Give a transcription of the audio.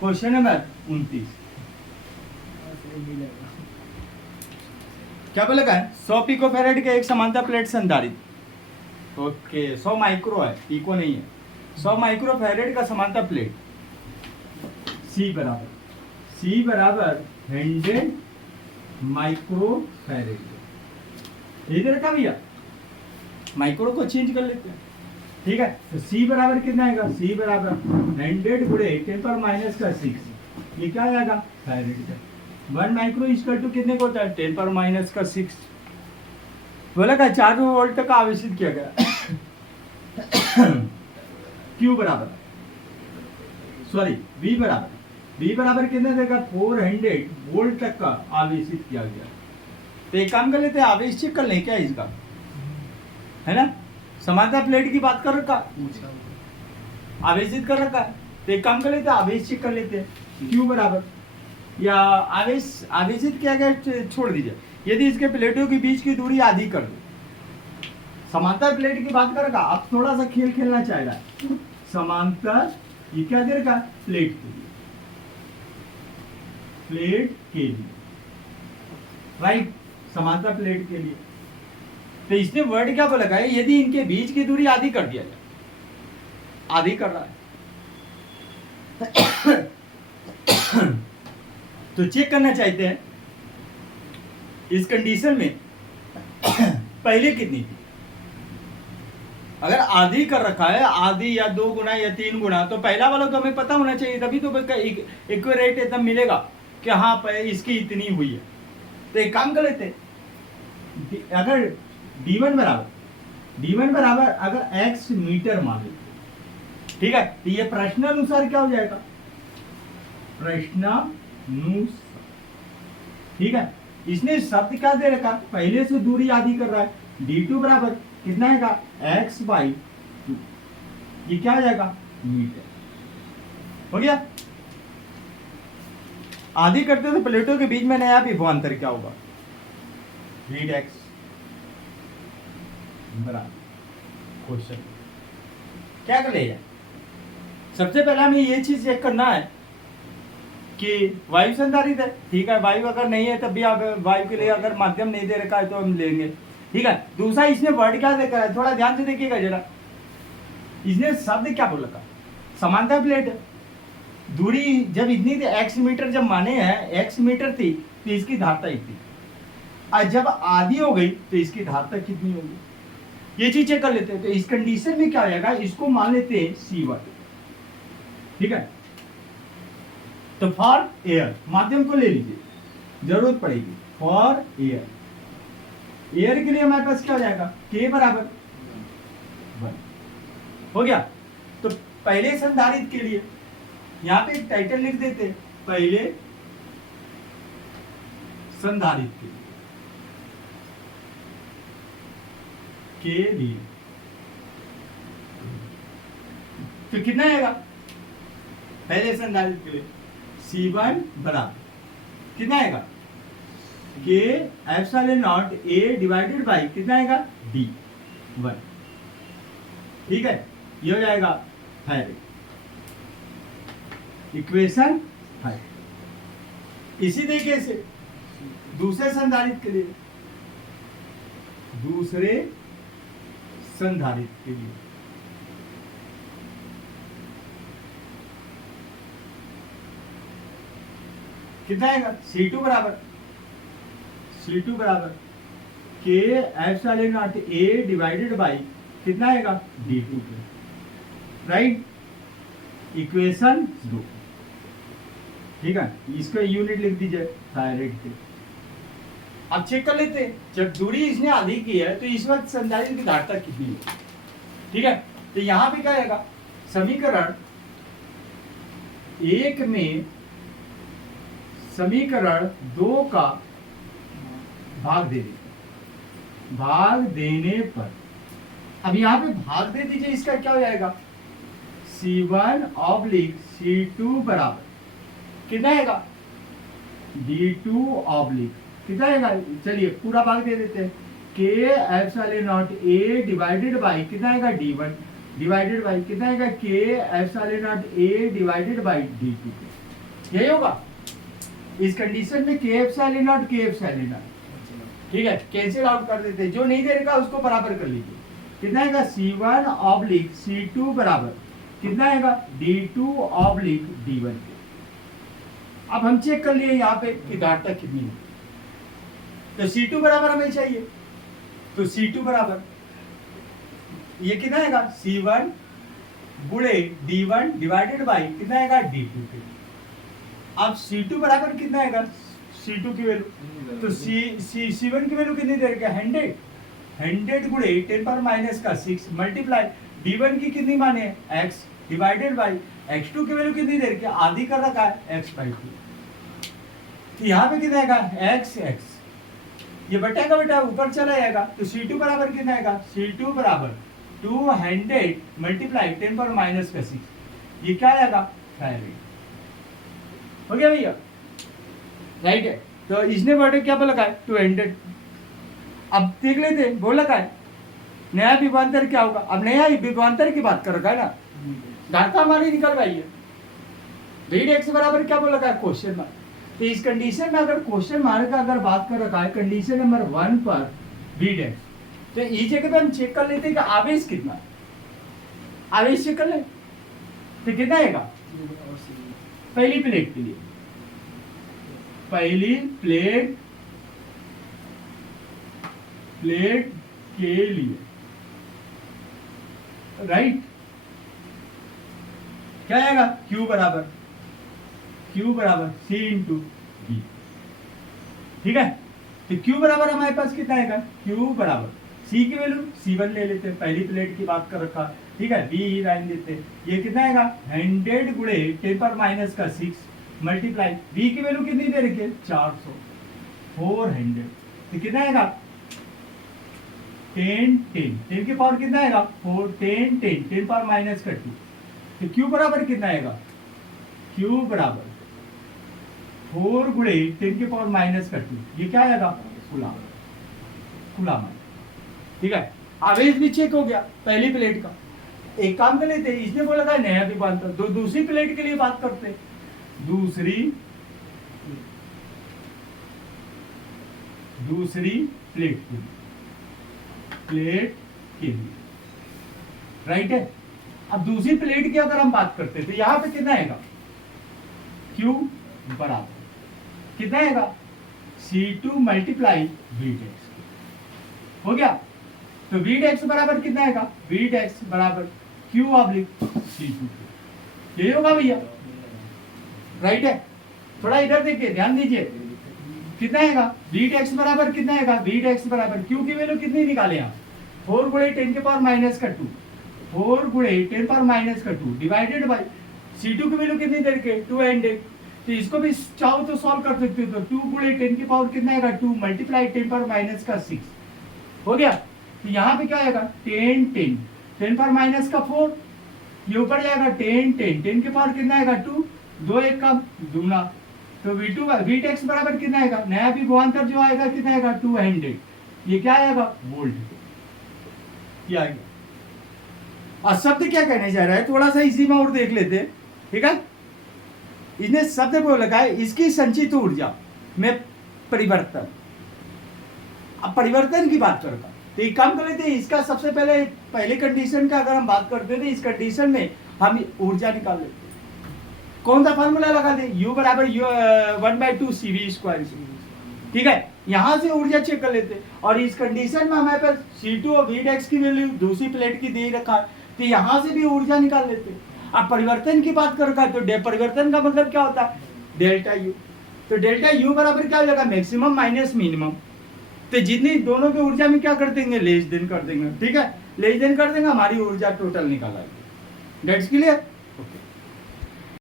Question number 29 क्या बोला है 100 पिको फैरेड के एक समांतर प्लेट संधारित। ओके 100 माइक्रो है, पिको नहीं है। 100 माइक्रो फैरेड का समांतर प्लेट C बराबर 100 माइक्रो फैरेड। इधर रखा भैया, माइक्रो को चेंज कर लेते हैं, ठीक है। तो C बराबर कितना आएगा, C बराबर 100 गुणे 10⁻⁶, ये क्या आएगा फैरेड का। 1 माइक्रो इक्वल टू कितने को होता है 10⁻⁶। बोला का 4 वोल्ट तक आवेशित किया गया। Q बराबर V बराबर कितने देगा 400 वोल्ट तक का आवेशित किया गया। तो एक काम कर लेते हैं, आवेश चेक कर लें क्या इसका, है ना। समांतर प्लेट की बात कर रखा, आवेशित कर रखा है, तो एक काम कर लेते हैं आवेश चेक कर लेते हैं। Q बराबर या आवेशित किया गया छोड़ दीजिए, यदि इसके प्लेटों के बीच की दूरी आधी कर दो। समांतर प्लेट की बात कर रखा, आप थोड़ा सा खेल खेलना चाह रहा है। समांतर ये क्या दे रखा प्लेट के लिए राइट, समांतर प्लेट के लिए। तो इसने वर्ड क्या बोला है, यदि इनके बीच की दूरी आधी कर दिया जाए, आधी कर रहा है। तो चेक करना चाहते हैं इस कंडीशन में पहले कितनी थी। अगर आधी कर रखा है, आधी या 2 गुना या 3 गुना, तो पहला वाला तो हमें पता होना चाहिए, तभी तो इक्विरेट एकदम मिलेगा कि हाँ इसकी इतनी हुई है। तो एक काम कर लेते हैं, अगर D1 बराबर अगर x मीटर मान लेते, ठीक है, तो ये प्रश्नानुसार क्या हो जाएगा, प्रश्नानुसार, ठीक है। इसने शब्द क्या दे रखा, पहले से दूरी आधी कर रहा है। D2 बराबर कितना आएगा x/2, ये क्या आ जाएगा मीटर, हो गया। आधी करते तो प्लेटों के बीच में नया विभवांतर क्या होगा, रीड x बराबर क्वेश्चन क्या कर लेगा। सबसे पहले हमें ये चीज चेक करना है कि वायु संधारित है, ठीक है। वायु अगर नहीं है तब भी आप वायु के लिए अगर माध्यम नहीं दे रखा है तो हम लेंगे, ठीक है। दूसरा इसने वर्ड क्या देखा है, थोड़ा ध्यान से देखिएगा जरा। इसने शब्द क्या बोल रखा, समांतर प्लेट है, दूरी जब इतनी थी x मीटर, जब माने हैं x मीटर थी तो इसकी धारता इतनी, और जब आधी हो गई तो इसकी धारता कितनी होगी, ये चीज चेक कर लेते हैं। तो इस कंडीशन में क्या हो जाएगा, इसको मान लेते हैं C1, ठीक है। तो फॉर एयर, माध्यम को ले लीजिए, जरूरत पड़ेगी। फॉर एयर, एयर के लिए हमारे पास क्या हो जाएगा, K बराबर 1 हो गया। तो पहले संधारित के लिए यहां पे एक टाइटल लिख देते हैं, पहले संधारित के लिए तो कितना आएगा, पहले संधारित के लिए C1 बराबर कितना आएगा, K epsilon not A divided by कितना आएगा D1, ठीक है। ये हो जाएगा फैरेड, इक्वेशन 5। इसी तरीके से दूसरे संधारित के लिए, कितना आएगा, C2 बराबर K epsilon not A divided by कितना आएगा D2, राइट, इक्वेशन 2, ठीक है। इसका यूनिट लिख दीजिए फैरेड के। अब चेक कर लेते हैं, जब दूरी इसने आधी की है तो इस वक्त संधारित्र की धारता कितनी है, ठीक है। तो यहां पे क्या आएगा, समीकरण 1 में समीकरण 2 का भाग देने पर, अब यहाँ पे भाग दे दीजिए, इसका क्या हो जाएगा C1/C2 बराबर कितना आएगा D2/ कितना आएगा, चलिए पूरा भाग दे देते हैं, K epsilon not A divided by कितना आएगा D1 डिवाइडेड बाई कितना आएगा K epsilon not A divided by D2, यही होगा। इस कंडीशन में के एप्सिलॉन नॉट के एप्सिलॉन नॉट, ठीक है, कैंसिल आउट कर देते हैं। जो नहीं देगा उसको बराबर कर लीजिए। कितना आएगा C1 ऑब्लिक C2 बराबर कितना आएगा D2 ऑब्लिक D1 के। अब हम चेक कर लिए यहाँ पे कि धारता कितनी है, तो C2 बराबर हमें चाहिए, तो C2 बराबर ये कितना आएगा C1 गुणे D1 डिवाइडेड बाई कितना आएगा D2 के। अब C2 बराबर कितना आएगा C2 की वैल्यू, तो C1 की वैल्यू कितनी दे रखी है 100 गुणे 10 पावर माइनस का 6 मल्टीप्लाई D1 की कितनी माने है x डिवाइडेड बाई x2 की वैल्यू कितनी दे रखी है आधी कर रखा है x बाई 2। तो यहाँ पे कितना आएगा x ये बटेगा बेटा ऊपर चला जाएगा, तो C2 बराबर कितना आएगा C2 बराबर 200 मल्टीप्लाई 10 पावर माइनस का 6, ये क्या आएगा फेराड। हो गया भैया, राइट है। तो इसने बटे क्या बोला है 200। अब देख लेते हैं बोला है नया विभवांतर क्या होगा। अब नया विभवांतर की बात कर रखा है ना, धारता हमारी निकल रही है। रीड एक्स बराबर क्या बोला है क्वेश्चन मार्क। तो इस कंडीशन में अगर क्वेश्चन मार्क का अगर बात कर रखा है कंडीशन नंबर 1 पर रीड एक्स, तो इस जगह पे हम चेक कर लेते हैं कि आवेश कितना है। आवेश चेक कर ले तो कितना आएगा पहली प्लेट के लिए, पहली प्लेट के लिए, राइट, क्या आएगा Q बराबर C इंटू B, ठीक है। तो Q बराबर हमारे पास कितना आएगा Q बराबर C की वैल्यू C1 ले लेते हैं, पहली प्लेट की बात कर रखा, ठीक है, B लाइन देते हैं, ये कितना आएगा 100 गुणे 10 पावर माइनस का 6 मल्टीप्लाई B की वैल्यू कितनी दे रखी है 400 400, तो कितना आएगा 10 की पावर कितना आएगा 4 10 पावर माइनस का 2, तो Q बराबर कितना आएगा Q बराबर 4 गुणे 10 की पावर माइनस का 2, ये क्या आएगा कूलम, ठीक है। आवेश भी चेक हो गया पहली प्लेट का। एक काम कर लेते हैं, इसने बोला था नया विभवांतर, तो दूसरी प्लेट के लिए बात करते हैं। दूसरी प्लेट के लिए, राइट है। अब दूसरी प्लेट की अगर हम बात करते हैं तो यहां पे कितना आएगा Q बराबर कितना आएगा C2 मल्टीप्लाई V' हो गया। तो V' बराबर कितना आएगा V' बराबर Q ऑब्लिक C2, यही होगा भैया, राइट है। थोड़ा इधर देखिए, ध्यान दीजिए, कितना आएगा V' बराबर कितना आएगा V' बराबर Q की वैल्यू कितनी निकाले आप 4 गुणे 10 के पावर माइनस का 2, 4 गुणे 10 पावर माइनस का 2 डिवाइडेड बाई C2 की वैल्यू कितनी दे रखी है 200, तो इसको भी चाहो तो सॉल्व कर सकते हो। तो 2 गुणे 10 की पावर कितना आएगा 2 मल्टीप्लाई 10 पावर माइनस का 6 हो गया। तो यहाँ पे क्या आएगा 10 पावर माइनस का 4, ये ऊपर जाएगा 10 के पावर कितना आएगा 2 2 1 का दूना, तो V' बराबर कितना आएगा नया विभवांतर जो आएगा कितना आएगा 200, ये क्या आएगा वोल्ट, क्या आएगा। और शब्द क्या कहने जा रहा है थोड़ा सा इसी में और देख लेते हैं, ठीक है। इसने शब्द बोल रखा है इसकी संचित ऊर्जा में परिवर्तन। अब परिवर्तन की बात करता, तो एक काम कर लेते हैं, इसका सबसे पहले कंडीशन का अगर हम बात करते हैं तो इस कंडीशन में हम ऊर्जा निकाल लेते हैं। कौन सा फार्मूला लगा दे U बराबर 1/2 CV², ठीक है। यहां से ऊर्जा चेक कर लेते हैं, और इस कंडीशन में हमारे पास C2 और V' की वैल्यू दूसरी प्लेट की दे रखा है, तो यहां से भी ऊर्जा निकाल लेते हैं। अब परिवर्तन की बात कर रखा है, तो परिवर्तन का मतलब क्या होता है डेल्टा U, तो डेल्टा U बराबर क्या हो जाएगा मैक्सिमम माइनस मिनिमम, तो जितनी दोनों की ऊर्जा में क्या कर देंगे लेस देन कर देंगे, ठीक है, लेस देन कर देंगे, हमारी ऊर्जा टोटल निकाल आएगी। That's clear.